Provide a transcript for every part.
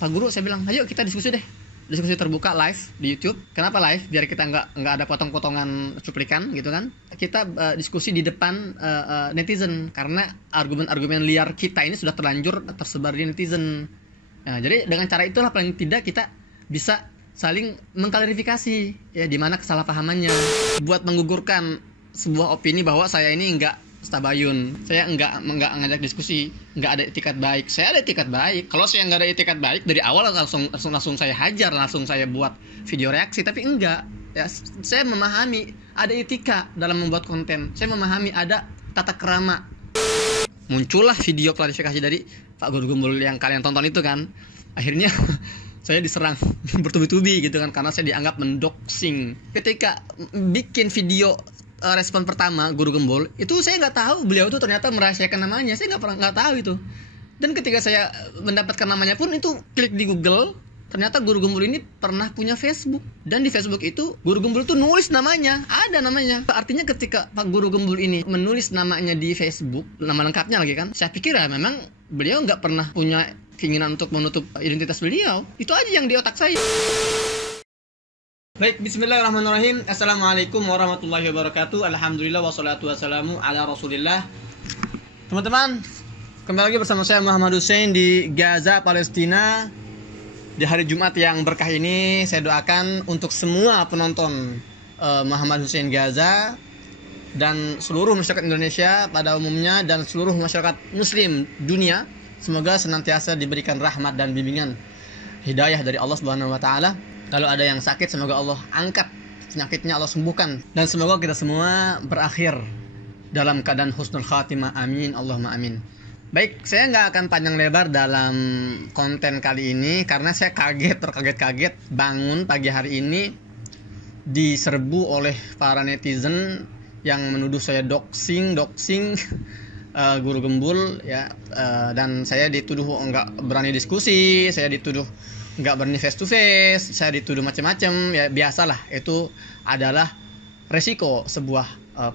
Pak Guru, saya bilang, ayo kita diskusi deh, diskusi terbuka live di YouTube. Kenapa live? Biar kita nggak ada potong-potongan cuplikan gitu kan. Kita diskusi di depan netizen, karena argumen-argumen liar kita ini sudah terlanjur tersebar di netizen. Nah, jadi dengan cara itulah paling tidak kita bisa saling mengklarifikasi ya di mana kesalahpahamannya, buat menggugurkan sebuah opini bahwa saya ini enggak stabayun, saya enggak ngajak diskusi, enggak ada etikat baik. Saya ada etikat baik. Kalau saya enggak ada etikat baik dari awal langsung saya hajar, langsung saya buat video reaksi. Tapi enggak ya, saya memahami ada etika dalam membuat konten, saya memahami ada tata krama. Muncullah video klarifikasi dari Pak Guru Gembul yang kalian tonton itu kan. Akhirnya saya diserang bertubi-tubi gitu kan, karena saya dianggap mendoxing. Ketika bikin video respon pertama Guru Gembul itu, saya nggak tahu beliau itu ternyata merahasiakan namanya. Saya nggak tahu itu. Dan ketika saya mendapatkan namanya pun, itu klik di Google, ternyata Guru Gembul ini pernah punya Facebook. Dan di Facebook itu Guru Gembul itu nulis namanya, ada namanya. Artinya ketika Pak Guru Gembul ini menulis namanya di Facebook, nama lengkapnya lagi kan, saya pikir ya memang beliau nggak pernah punya keinginan untuk menutup identitas beliau. Itu aja yang di otak saya. Baik, bismillahirrahmanirrahim. Assalamualaikum warahmatullahi wabarakatuh. Alhamdulillah wassalatu wassalamu ala rasulillah. Teman-teman, kembali lagi bersama saya Muhammad Hussein di Gaza, Palestina. Di hari Jumat yang berkah ini, saya doakan untuk semua penonton Muhammad Hussein Gaza dan seluruh masyarakat Indonesia pada umumnya, dan seluruh masyarakat muslim dunia, semoga senantiasa diberikan rahmat dan bimbingan hidayah dari Allah Subhanahu wa taala. Kalau ada yang sakit, semoga Allah angkat penyakitnya, Allah sembuhkan, dan semoga kita semua berakhir dalam keadaan husnul khatimah. Amin, Allahumma amin. Baik, saya nggak akan panjang lebar dalam konten kali ini karena saya terkaget-kaget bangun pagi hari ini diserbu oleh para netizen yang menuduh saya doxing Guru Gembul ya, dan saya dituduh nggak berani diskusi, saya dituduh nggak berani face to face, saya dituduh macam-macam ya. Biasalah, itu adalah resiko sebuah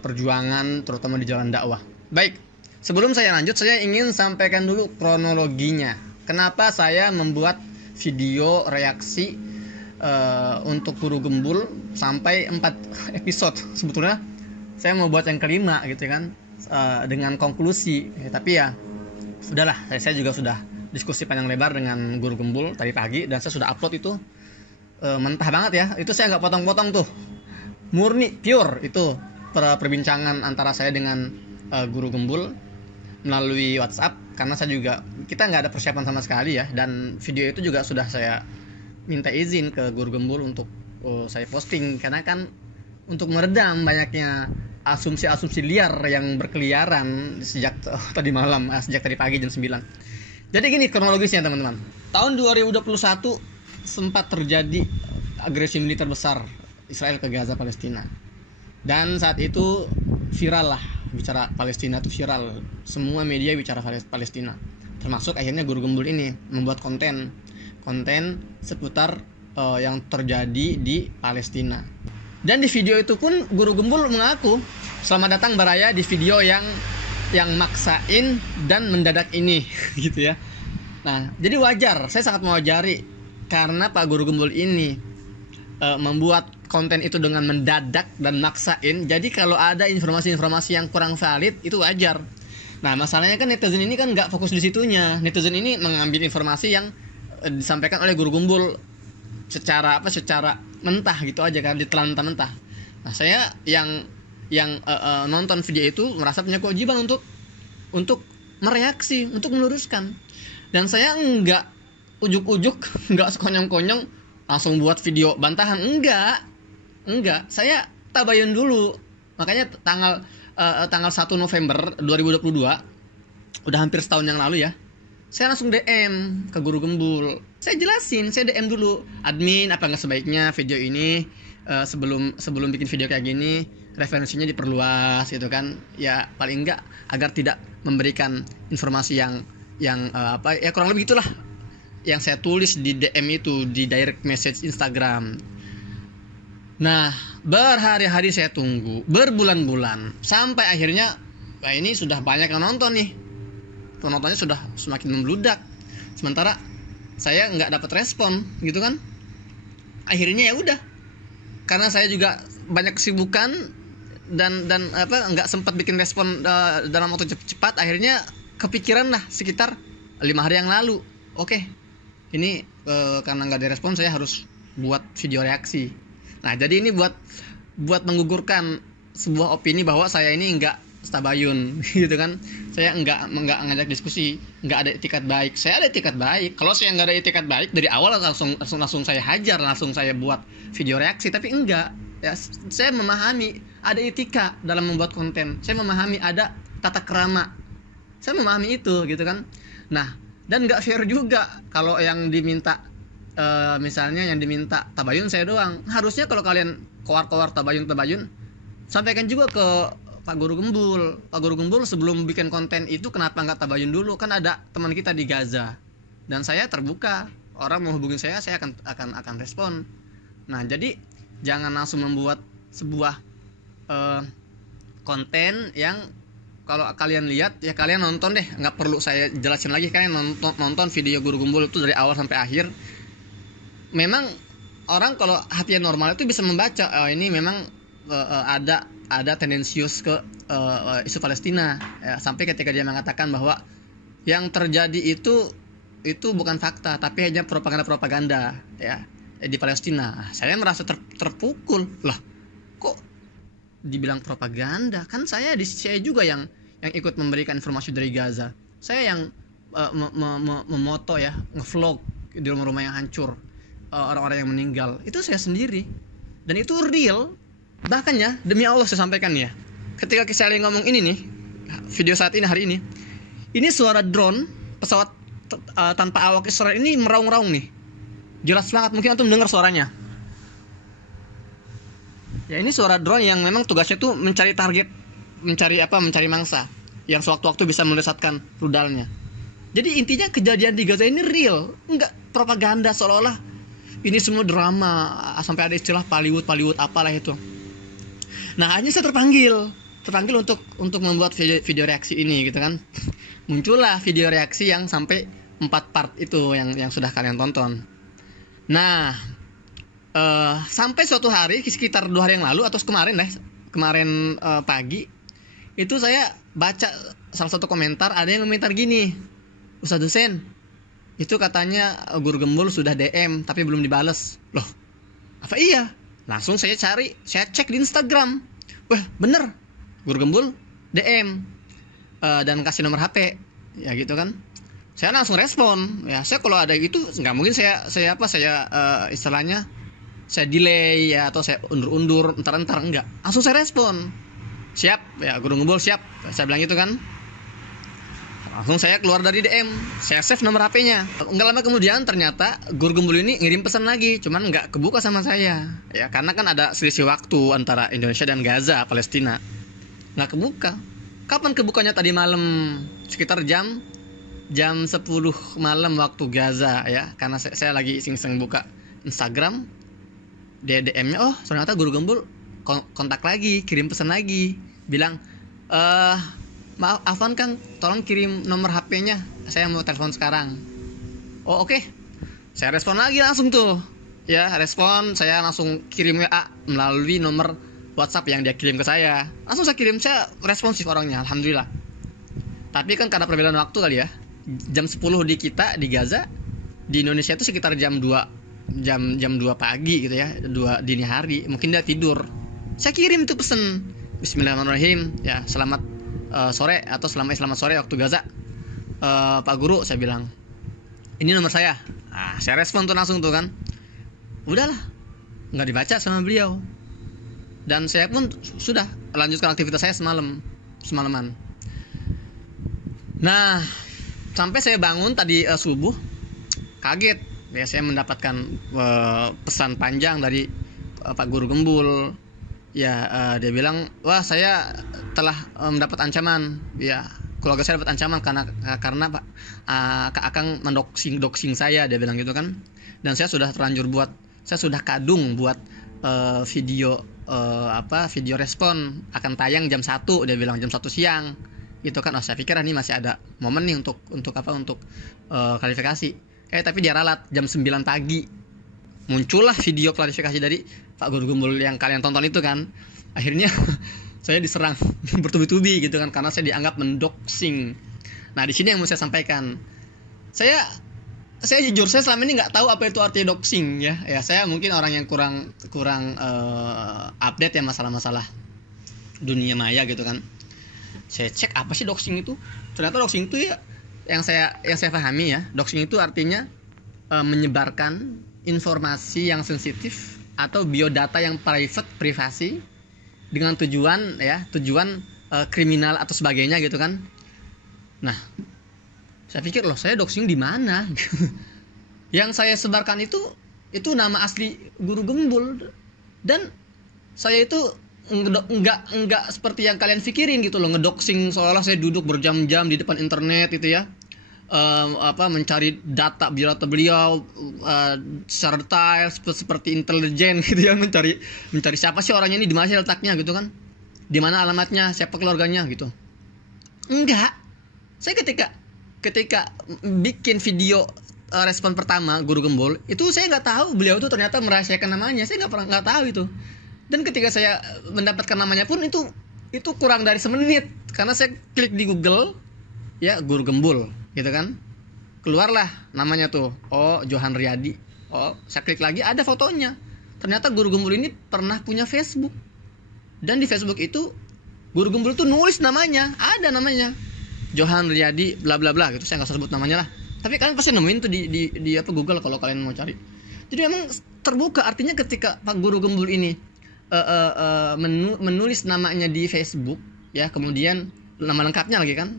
perjuangan, terutama di jalan dakwah. Baik, sebelum saya lanjut, saya ingin sampaikan dulu kronologinya. Kenapa saya membuat video reaksi untuk Guru Gembul sampai 4 episode. Sebetulnya saya mau buat yang kelima gitu kan, dengan konklusi ya, tapi ya sudahlah, saya juga sudah diskusi panjang lebar dengan Guru Gembul tadi pagi, dan saya sudah upload itu mentah banget ya. Itu saya nggak potong-potong tuh, murni pure itu perbincangan antara saya dengan Guru Gembul melalui WhatsApp, karena kita nggak ada persiapan sama sekali ya. Dan video itu juga sudah saya minta izin ke Guru Gembul untuk saya posting, karena kan untuk meredam banyaknya asumsi-asumsi liar yang berkeliaran sejak tadi malam, sejak tadi pagi jam 9. Jadi gini kronologisnya teman-teman. Tahun 2021 sempat terjadi agresi militer besar Israel ke Gaza, Palestina. Dan saat itu viral lah, bicara Palestina itu viral. Semua media bicara Palestina. Termasuk akhirnya Guru Gembul ini membuat konten seputar yang terjadi di Palestina. Dan di video itu pun Guru Gembul mengaku selamat datang Baraya di video yang maksain dan mendadak ini gitu ya. Nah, jadi wajar, saya sangat mewajari karena Pak Guru Gembul ini membuat konten itu dengan mendadak dan maksain. Jadi kalau ada informasi-informasi yang kurang valid itu wajar. Nah, masalahnya kan netizen ini kan nggak fokus di situnya. Netizen ini mengambil informasi yang disampaikan oleh Guru Gembul secara mentah gitu aja kan, ditelan mentah. Nah, saya yang nonton video itu merasa punya kewajiban untuk mereaksi, untuk meluruskan. Dan saya enggak ujuk-ujuk, enggak sekonyong-konyong langsung buat video bantahan, enggak. Saya tabayun dulu. Makanya tanggal 1 November 2022, udah hampir setahun yang lalu ya, saya langsung DM ke Guru Gembul. Saya jelasin, saya DM dulu, admin apa nggak sebaiknya video ini sebelum bikin video kayak gini referensinya diperluas gitu kan, ya paling enggak agar tidak memberikan informasi yang kurang lebih itulah yang saya tulis di DM itu, di direct message Instagram. Nah, berhari-hari saya tunggu, berbulan-bulan, sampai akhirnya ini sudah banyak yang nonton nih, penontonnya sudah semakin membludak. Sementara saya nggak dapat respon gitu kan. Akhirnya ya udah, karena saya juga banyak kesibukan dan nggak sempat bikin respon dalam waktu cepat, akhirnya kepikiran lah sekitar 5 hari yang lalu, oke, ini karena nggak direspon saya harus buat video reaksi. Nah jadi ini buat menggugurkan sebuah opini bahwa saya ini nggak tabayun gitu kan. Saya nggak ngajak diskusi, nggak ada etikat baik. Saya ada etikat baik. Kalau saya nggak ada etikat baik dari awal langsung saya hajar, langsung saya buat video reaksi. Tapi enggak ya, saya memahami ada etika dalam membuat konten. Saya memahami ada tata krama. Saya memahami itu gitu kan. Nah, dan nggak fair juga kalau yang diminta misalnya yang diminta tabayun saya doang. Harusnya kalau kalian kowar tabayun sampaikan juga ke Pak Guru Gembul. Pak Guru Gembul sebelum bikin konten itu kenapa nggak tabayun dulu? Kan ada teman kita di Gaza dan saya terbuka. Orang mau hubungin saya akan respon. Nah jadi jangan langsung membuat sebuah konten yang kalau kalian lihat ya kalian nonton deh, nggak perlu saya jelasin lagi, kalian nonton video Guru Gembul itu dari awal sampai akhir. Memang orang kalau hatinya normal itu bisa membaca, oh ini memang ada tendensius ke isu Palestina ya, sampai ketika dia mengatakan bahwa yang terjadi itu bukan fakta tapi hanya propaganda ya di Palestina. Saya merasa terpukul lah, kok dibilang propaganda? Kan saya juga yang ikut memberikan informasi dari Gaza. Saya yang memoto ya, ngevlog di rumah-rumah yang hancur, orang-orang yang meninggal. Itu saya sendiri dan itu real. Bahkan ya, demi Allah saya sampaikan ya, ketika saya ngomong ini nih, video saat ini hari ini suara drone pesawat tanpa awak Israel ini meraung-raung nih, jelas banget, mungkin antum dengar suaranya. Ya ini suara drone yang memang tugasnya tuh mencari target, mencari mangsa yang sewaktu-waktu bisa melesatkan rudalnya. Jadi intinya kejadian di Gaza ini real, enggak propaganda seolah-olah ini semua drama, sampai ada istilah Hollywood apalah itu. Nah akhirnya saya terpanggil untuk membuat video reaksi ini gitu kan. Muncullah video reaksi yang sampai 4 part itu yang sudah kalian tonton. Nah sampai suatu hari sekitar 2 hari yang lalu atau kemarin pagi itu saya baca salah satu komentar, ada yang komentar gini, Ustaz Husein itu katanya Guru Gembul sudah DM tapi belum dibales. Loh apa iya? Langsung saya cek di Instagram. Wah bener, Guru Gembul DM dan kasih nomor HP ya gitu kan. Saya langsung respon ya. Saya kalau ada gitu nggak mungkin saya istilahnya saya delay ya, atau saya undur entar enggak, langsung saya respon, siap ya Guru Gembul siap, saya bilang gitu kan. Langsung saya keluar dari DM, saya save nomor HP-nya. Enggak lama kemudian ternyata Guru Gembul ini ngirim pesan lagi, cuman nggak kebuka sama saya ya, karena kan ada selisih waktu antara Indonesia dan Gaza, Palestina. Nggak kebuka. Kapan kebukanya? Tadi malam sekitar jam 10 malam waktu Gaza ya, karena saya lagi iseng-iseng buka Instagram, DM-nya oh ternyata Guru Gembul kontak lagi, kirim pesan lagi, bilang maaf Afwan Kang, tolong kirim nomor HP-nya, saya mau telepon sekarang. Oh oke. Saya respon lagi langsung tuh ya, respon saya langsung kirim WA melalui nomor WhatsApp yang dia kirim ke saya. Langsung saya kirim, saya responsif orangnya, alhamdulillah. Tapi kan karena perbedaan waktu kali ya, jam 10 di kita di Gaza, di Indonesia itu sekitar jam 2 pagi gitu ya, 2 dini hari, mungkin dia tidur. Saya kirim itu pesen, Bismillahirrahmanirrahim ya, selamat sore atau selamat sore waktu Gaza, Pak Guru, saya bilang ini nomor saya. Nah, saya respon tuh langsung tuh kan, udahlah nggak dibaca sama beliau, dan saya pun sudah lanjutkan aktivitas saya semalaman. Nah sampai saya bangun tadi subuh, kaget ya, saya mendapatkan pesan panjang dari Pak Guru Gembul ya. Dia bilang, wah saya telah mendapat ancaman ya, keluarga saya dapat ancaman karena Pak Akang mendoxing saya, dia bilang gitu kan. Dan saya sudah saya sudah kadung buat video respon akan tayang jam 1, dia bilang jam 1 siang gitu kan. Oh saya pikir ini masih ada momen nih untuk klarifikasi. Tapi dia ralat jam 9 pagi. Muncullah video klarifikasi dari Pak Guru Gembul yang kalian tonton itu kan. Akhirnya saya diserang bertubi-tubi gitu kan, karena saya dianggap mendoxing. Nah, di sini yang mau saya sampaikan. Saya jujur, saya selama ini nggak tahu apa itu arti doxing ya. Saya mungkin orang yang kurang update ya masalah-masalah dunia maya gitu kan. Saya cek apa sih doxing itu. Ternyata doxing itu ya yang saya pahami ya, doxing itu artinya menyebarkan informasi yang sensitif atau biodata yang privasi dengan tujuan kriminal atau sebagainya gitu kan. Nah, saya pikir saya doxing di mana? Yang saya sebarkan itu nama asli Guru Gembul, dan saya itu enggak seperti yang kalian pikirin gitu loh, ngedoxing seolah saya duduk berjam-jam di depan internet gitu ya. Mencari data biodata beliau secara detail seperti intelijen gitu ya, mencari siapa sih orangnya ini, di mana sih letaknya gitu kan, di mana alamatnya, siapa keluarganya gitu. Enggak, saya ketika bikin video respon pertama Guru Gembul itu, saya nggak tahu beliau itu ternyata merahasiakan namanya. Saya nggak tahu itu, dan ketika saya mendapatkan namanya pun itu kurang dari semenit, karena saya klik di Google ya Guru Gembul gitu kan, keluarlah namanya tuh, Johan Riyadi. Saya klik lagi, ada fotonya. Ternyata Guru Gembul ini pernah punya Facebook, dan di Facebook itu Guru Gembul tuh nulis namanya, ada namanya Johan Riyadi bla bla bla gitu. Saya nggak usah sebut namanya lah, tapi kalian pasti nemuin tuh di Google kalau kalian mau cari. Jadi memang terbuka, artinya ketika Pak Guru Gembul ini menulis namanya di Facebook ya, kemudian nama lengkapnya lagi kan,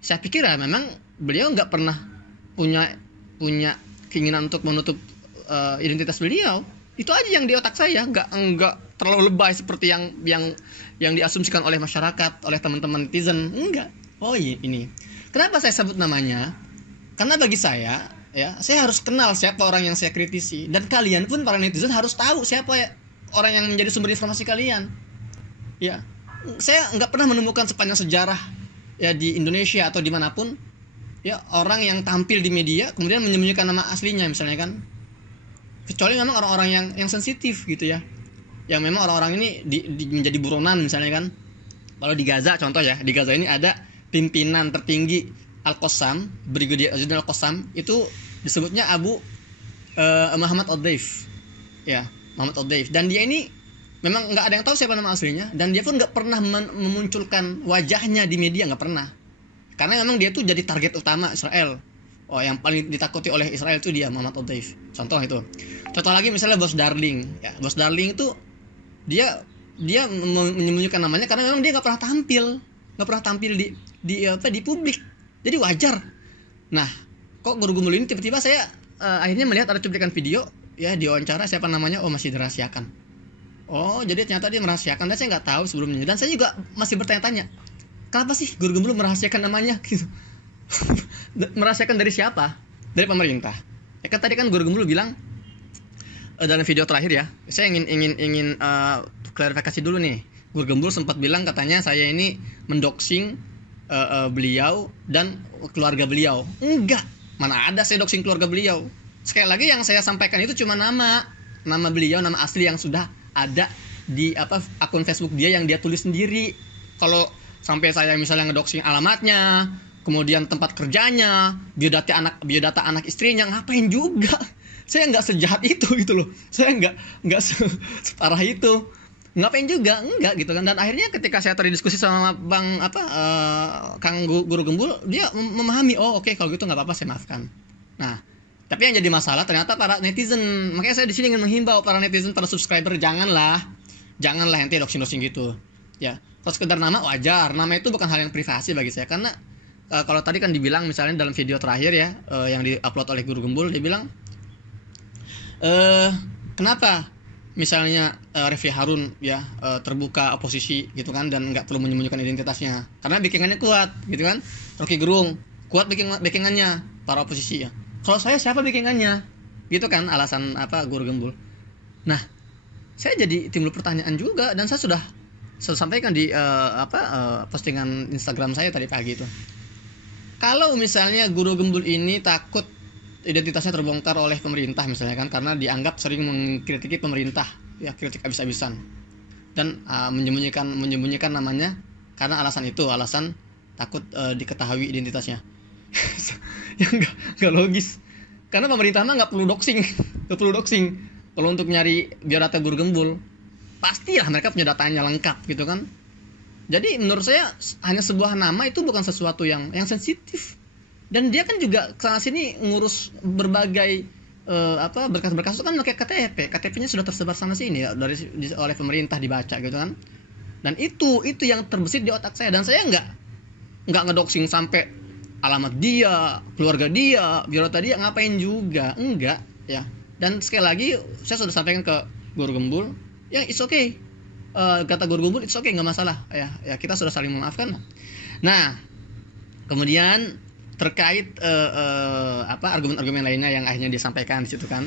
saya pikir ya memang beliau nggak pernah punya keinginan untuk menutup identitas beliau. Itu aja yang di otak saya, nggak terlalu lebay seperti yang diasumsikan oleh masyarakat, oleh teman-teman netizen. Enggak. Ini kenapa saya sebut namanya, karena bagi saya ya, saya harus kenal siapa orang yang saya kritisi, dan kalian pun para netizen harus tahu siapa orang yang menjadi sumber informasi kalian ya. Saya nggak pernah menemukan sepanjang sejarah ya di Indonesia atau dimanapun ya, orang yang tampil di media kemudian menyembunyikan nama aslinya misalnya kan, kecuali memang orang-orang yang sensitif gitu ya, yang memang orang-orang ini menjadi buronan misalnya kan. Kalau di Gaza contoh ya, di Gaza ini ada pimpinan tertinggi Al-Qassam, Brigadier Jenderal Al-Qassam, itu disebutnya Abu Muhammad Al-Daif ya, Muhammad Al-Daif, dan dia ini memang nggak ada yang tahu siapa nama aslinya, dan dia pun nggak pernah memunculkan wajahnya di media, nggak pernah, karena memang dia tuh jadi target utama Israel. Yang paling ditakuti oleh Israel itu dia, Muhammad Al-Daif. Contoh itu. Contoh lagi misalnya Bos Darling ya. Bos Darling itu dia menyembunyikan namanya karena memang dia nggak pernah tampil di publik, jadi wajar. Nah, kok Guru Gembul ini tiba-tiba saya akhirnya melihat ada cuplikan video ya, diwawancara siapa namanya, masih dirahasiakan. Jadi ternyata dia merahasiakan, dan saya nggak tahu sebelumnya, dan saya juga masih bertanya-tanya, kenapa sih Guru Gembul merahasiakan namanya gitu. Merahasiakan dari siapa? Dari pemerintah ya kan. Tadi kan Guru Gembul bilang dalam video terakhir ya, saya ingin klarifikasi dulu nih. Guru Gembul sempat bilang katanya saya ini mendoxing beliau dan keluarga beliau. Enggak, mana ada saya doxing keluarga beliau. Sekali lagi yang saya sampaikan itu cuma nama beliau, nama asli yang sudah ada di akun Facebook dia yang dia tulis sendiri. Kalau sampai saya misalnya ngedoxing alamatnya, kemudian tempat kerjanya, biodata anak istrinya, ngapain juga? Saya nggak sejahat itu gitu loh. Saya nggak separah itu. Ngapain juga? Enggak gitu kan. Dan akhirnya ketika saya terdiskusi sama Kang Guru Gembul, dia memahami, oke, kalau gitu nggak apa-apa, saya maafkan. Nah, tapi yang jadi masalah ternyata para netizen. Makanya saya di sini ingin menghimbau para netizen, para subscriber, janganlah ente doxing gitu. Ya, kalau sekedar nama wajar. Nama itu bukan hal yang privasi bagi saya, karena kalau tadi kan dibilang misalnya dalam video terakhir ya, yang diupload oleh Guru Gembul, dia bilang kenapa misalnya Refy Harun ya terbuka oposisi gitu kan, dan nggak perlu menyembunyikan identitasnya karena backingannya kuat gitu kan. Rocky Gerung kuat backingannya para oposisi ya. Kalau saya siapa backingannya gitu kan, alasan Guru Gembul. Nah, saya jadi timbul pertanyaan juga, dan saya sudah sampaikan di postingan Instagram saya tadi pagi itu. Kalau misalnya Guru Gembul ini takut identitasnya terbongkar oleh pemerintah misalnya kan, karena dianggap sering mengkritiki pemerintah, ya kritik habis-habisan, dan menyembunyikan namanya karena alasan takut diketahui identitasnya. Ya nggak logis, karena pemerintah mah nggak perlu doxing nggak perlu doxing. Kalau untuk nyari biodata guru gembul, pastilah mereka punya datanya lengkap gitu kan. Jadi menurut saya hanya sebuah nama itu bukan sesuatu yang sensitif, dan dia kan juga sana sini ngurus berbagai berkas-berkas itu kan pakai KTP-nya sudah tersebar sana sini ya, oleh pemerintah dibaca gitu kan. Dan itu yang terbesit di otak saya, dan saya nggak ngedoxing sampai alamat dia, keluarga dia, biodata dia, ngapain juga, enggak ya. Dan sekali lagi saya sudah sampaikan ke guru gembul, ya it's okay, kata guru gembul it's okay, nggak masalah ya kita sudah saling memaafkan. Nah kemudian terkait argumen-argumen lainnya yang akhirnya disampaikan di situ kan,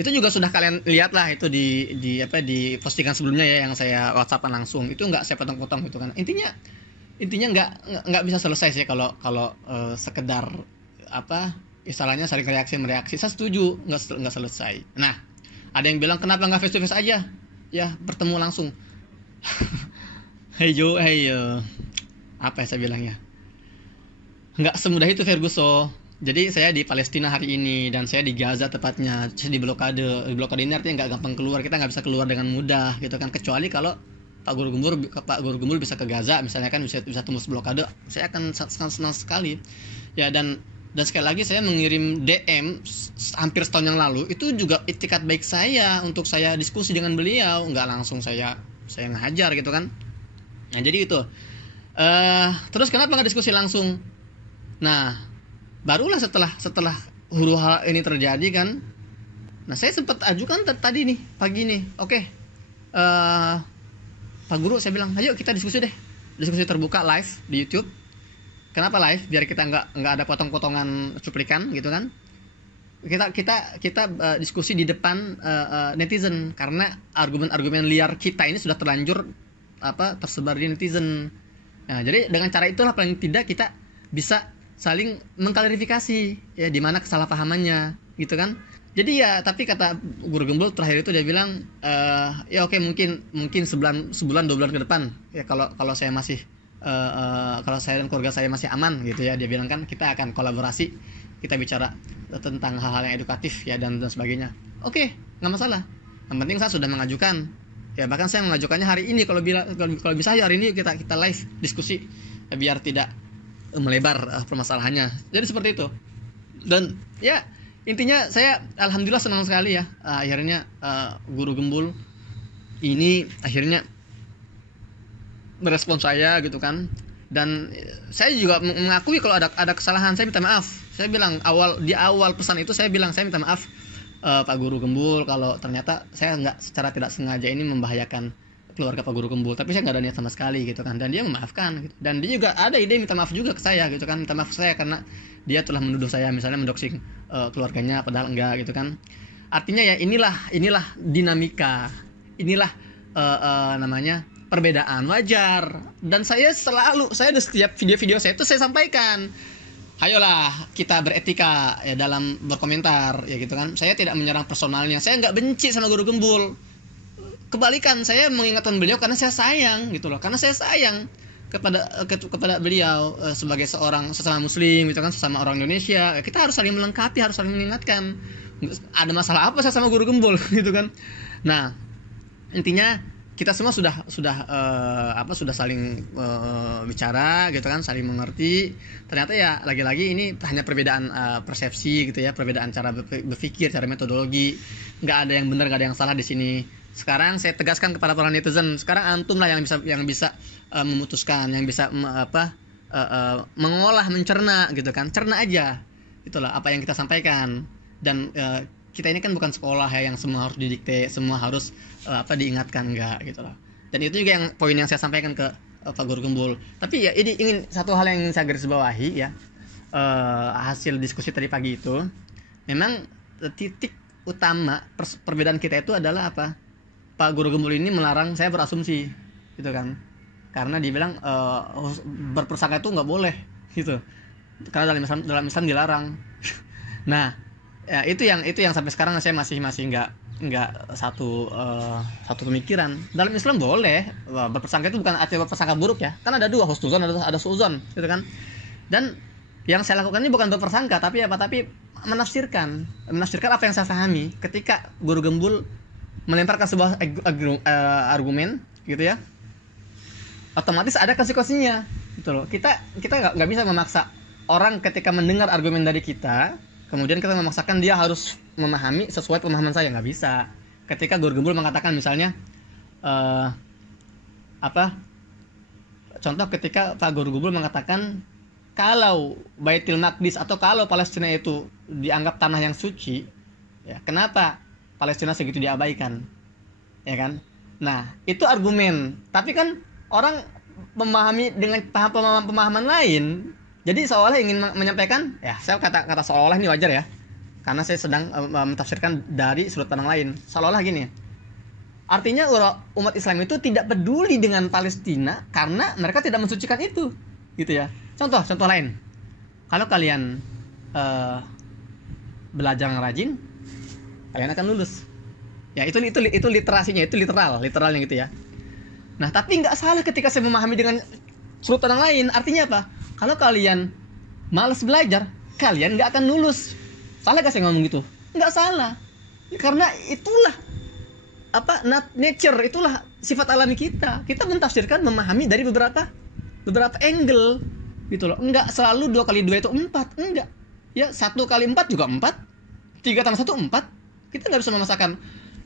itu juga sudah kalian lihat lah itu di postingan sebelumnya ya, yang saya WhatsAppan langsung, itu nggak saya potong-potong gitu kan. Intinya nggak bisa selesai sih kalau sekedar istilahnya saling mereaksi. Saya setuju, nggak selesai. Nah ada yang bilang kenapa nggak face to face aja ya, bertemu langsung. Apa ya saya bilang ya, nggak semudah itu Ferguson. Jadi saya di Palestina hari ini, dan saya di Gaza tepatnya. Saya di blokade ini artinya nggak gampang keluar, kita nggak bisa keluar dengan mudah gitu kan, kecuali kalau Pak Guru Gembul bisa ke Gaza misalnya kan, bisa tembus blokade, saya akan senang sekali ya. Dan sekali lagi saya mengirim DM hampir setahun yang lalu, itu juga itikat baik saya untuk saya diskusi dengan beliau, nggak langsung saya ngajar gitu kan. Nah jadi itu terus kenapa nggak diskusi langsung? Nah barulah setelah huru hara ini terjadi kan, nah saya sempat ajukan tadi nih pagi nih, oke, Pak Guru, saya bilang ayo kita diskusi terbuka live di YouTube. Kenapa live? Biar kita nggak ada potong-potongan cuplikan gitu kan. Kita diskusi di depan netizen, karena argumen-argumen liar kita ini sudah terlanjur tersebar di netizen. Nah, jadi dengan cara itulah paling tidak kita bisa saling mengklarifikasi ya di mana kesalahpahamannya gitu kan. Jadi ya, tapi kata Guru Gembul terakhir itu dia bilang ya oke, mungkin sebulan 2 bulan ke depan ya, kalau saya masih kalau saya dan keluarga saya masih aman gitu ya, dia bilang kan kita akan kolaborasi, kita bicara tentang hal-hal yang edukatif ya dan sebagainya. Oke, nggak masalah, yang penting saya sudah mengajukan ya, bahkan saya mengajukannya hari ini, kalau bisa ya hari ini kita live diskusi ya, biar tidak melebar permasalahannya. Jadi seperti itu. Dan ya intinya saya alhamdulillah senang sekali ya, akhirnya Guru Gembul ini akhirnya merespon saya gitu kan. Dan saya juga mengakui kalau ada kesalahan, saya minta maaf. Saya bilang di awal pesan itu saya bilang saya minta maaf Pak Guru Gembul kalau ternyata saya secara tidak sengaja ini membahayakan keluarga Pak Guru Gembul, tapi saya nggak ada niat sama sekali gitu kan. Dan dia memaafkan gitu. Dan dia juga ada ide minta maaf juga ke saya gitu kan, minta maaf ke saya karena dia telah menuduh saya misalnya mendoxing keluarganya padahal enggak gitu kan. Artinya ya inilah dinamika, inilah namanya perbedaan wajar. Dan saya di setiap video-video saya itu saya sampaikan, ayolah kita beretika ya dalam berkomentar ya gitu kan. Saya tidak menyerang personalnya, saya nggak benci sama Guru Gembul, kebalikan saya mengingatkan beliau karena saya sayang gitu loh, karena saya sayang kepada beliau sebagai seorang sesama muslim gitu kan, sesama orang Indonesia. Kita harus saling melengkapi, harus saling mengingatkan. Ada masalah apa saya sama Guru Gembul gitu kan. Nah intinya kita semua sudah saling bicara gitu kan, saling mengerti. Ternyata ya lagi-lagi ini hanya perbedaan persepsi gitu ya, perbedaan cara berpikir, cara metodologi. Nggak ada yang benar, nggak ada yang salah di sini. Sekarang saya tegaskan kepada para netizen, sekarang antum lah yang bisa memutuskan, yang bisa mengolah, mencerna gitu kan. Cerna aja itulah apa yang kita sampaikan. Dan kita ini kan bukan sekolah ya yang semua harus didikte, semua harus diingatkan, enggak gitu loh. Dan itu juga yang poin yang saya sampaikan ke Pak Guru Gembul. Tapi ya ini ingin satu hal yang ingin saya garis bawahi ya, hasil diskusi tadi pagi itu memang titik utama perbedaan kita itu adalah apa? Pak Guru Gembul ini melarang saya berasumsi gitu kan, karena dibilang berprasangka itu nggak boleh gitu, karena dalam Islam dilarang. Nah, ya, itu yang sampai sekarang saya masih nggak satu pemikiran. Dalam Islam boleh berpersangka, itu bukan artinya berpersangka buruk ya. Kan ada dua, husnuzon, ada suudzon, gitu kan. Dan yang saya lakukan ini bukan berpersangka, tapi menafsirkan apa yang saya pahami. Ketika guru gembul melemparkan sebuah argumen, gitu ya, otomatis ada konsekuensinya, gitu loh. Kita nggak bisa memaksa orang ketika mendengar argumen dari kita, kemudian kita memaksakan dia harus memahami sesuai pemahaman saya. Nggak bisa. Ketika guru gembul mengatakan misalnya contoh ketika Pak guru gembul mengatakan kalau Baitul Maqdis atau kalau Palestina itu dianggap tanah yang suci, ya kenapa Palestina segitu diabaikan, ya kan? Nah, itu argumen. Tapi kan orang memahami dengan pemahaman lain. Jadi seolah ingin menyampaikan, ya saya kata seolah ini wajar ya, karena saya sedang mentafsirkan dari sudut pandang lain. Seolah gini, artinya umat Islam itu tidak peduli dengan Palestina karena mereka tidak mensucikan itu, gitu ya. Contoh lain, kalau kalian belajar yang rajin, kalian akan lulus. Ya itu literasinya, itu literalnya gitu ya. Nah, tapi nggak salah ketika saya memahami dengan sudut pandang lain. Artinya apa? Kalau kalian malas belajar, kalian nggak akan lulus. Salah gak saya ngomong gitu? Nggak salah. Ya, karena itulah nature, itulah sifat alami kita. Kita mentafsirkan, memahami dari beberapa angle, gitu loh. Nggak selalu 2 kali 2 itu 4, enggak. Ya 1 kali 4 juga 4, 3 tambah 1 4. Kita nggak bisa memaksakan.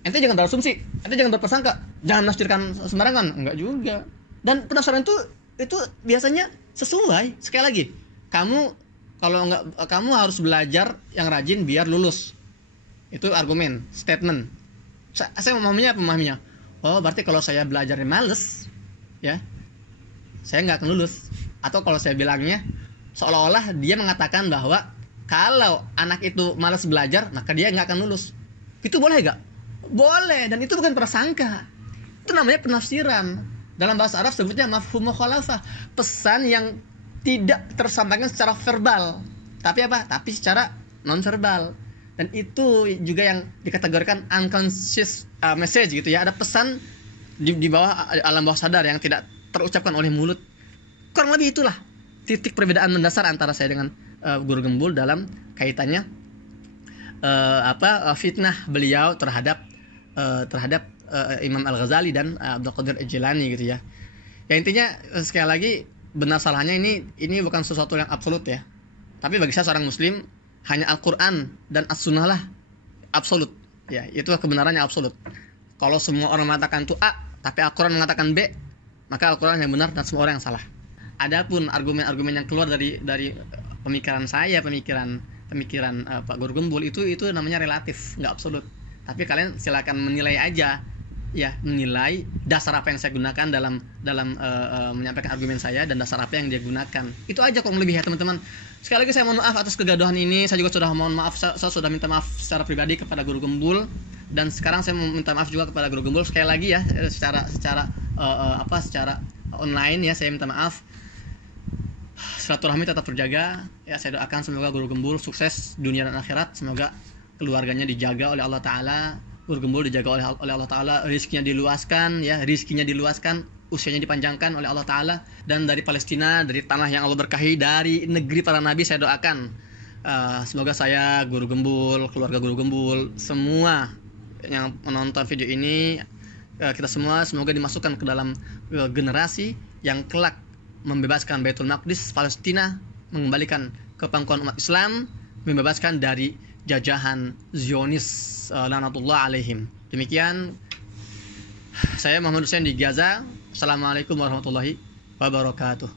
Ente jangan berasumsi, ente jangan berpersangka, jangan menafsirkan sembarangan, enggak juga. Dan penafsiran itu biasanya sesuai. Sekali lagi, kamu harus belajar yang rajin biar lulus. Itu argumen, statement. Saya memahaminya. Oh, berarti kalau saya belajarnya males, ya, saya nggak akan lulus. Atau kalau saya bilangnya, seolah-olah dia mengatakan bahwa kalau anak itu malas belajar, maka dia nggak akan lulus. Itu boleh nggak? Boleh, dan itu bukan prasangka. Itu namanya penafsiran. Dalam bahasa Arab sebutnya mafhum mukhalafah, pesan yang tidak tersampaikan secara verbal, tapi secara non verbal. Dan itu juga yang dikategorikan unconscious message, gitu ya. Ada pesan di bawah alam bawah sadar yang tidak terucapkan oleh mulut. Kurang lebih itulah titik perbedaan mendasar antara saya dengan guru gembul dalam kaitannya fitnah beliau terhadap Imam Al-Ghazali dan Abdul Qadir Al-Jilani, gitu ya. Ya intinya sekali lagi, benar salahnya ini bukan sesuatu yang absolut ya. Tapi bagi saya seorang muslim, hanya Al-Qur'an dan As-Sunnah lah absolut. Ya, itulah kebenarannya absolut. Kalau semua orang mengatakan itu A, tapi Al-Qur'an mengatakan B, maka Al-Qur'an yang benar dan semua orang yang salah. Adapun argumen-argumen yang keluar dari pemikiran saya, pemikiran Pak Guru Gembul, itu namanya relatif, nggak absolut. Tapi kalian silakan menilai aja, ya, menilai dasar apa yang saya gunakan dalam menyampaikan argumen saya dan dasar apa yang dia gunakan. Itu aja kurang lebih ya teman-teman. Sekali lagi saya mohon maaf atas kegaduhan ini. Saya juga sudah mohon maaf, saya sudah minta maaf secara pribadi kepada Guru Gembul, dan sekarang saya mau minta maaf juga kepada Guru Gembul sekali lagi ya, secara online ya, saya minta maaf. Silaturahmi tetap terjaga ya. Saya doakan semoga Guru Gembul sukses dunia dan akhirat, semoga keluarganya dijaga oleh Allah Ta'ala, Guru Gembul dijaga oleh Allah Ta'ala, rizkinya diluaskan, usianya dipanjangkan oleh Allah Ta'ala. Dan dari Palestina, dari tanah yang Allah berkahi, dari negeri para nabi, saya doakan semoga saya, Guru Gembul, keluarga Guru Gembul, semua yang menonton video ini, kita semua semoga dimasukkan ke dalam generasi yang kelak membebaskan Baitul Maqdis, Palestina, mengembalikan ke pangkuan umat Islam, membebaskan dari jajahan Zionis lanatullah alaihim. Demikian saya Muhammad Hussein di Gaza. Assalamualaikum warahmatullahi wabarakatuh.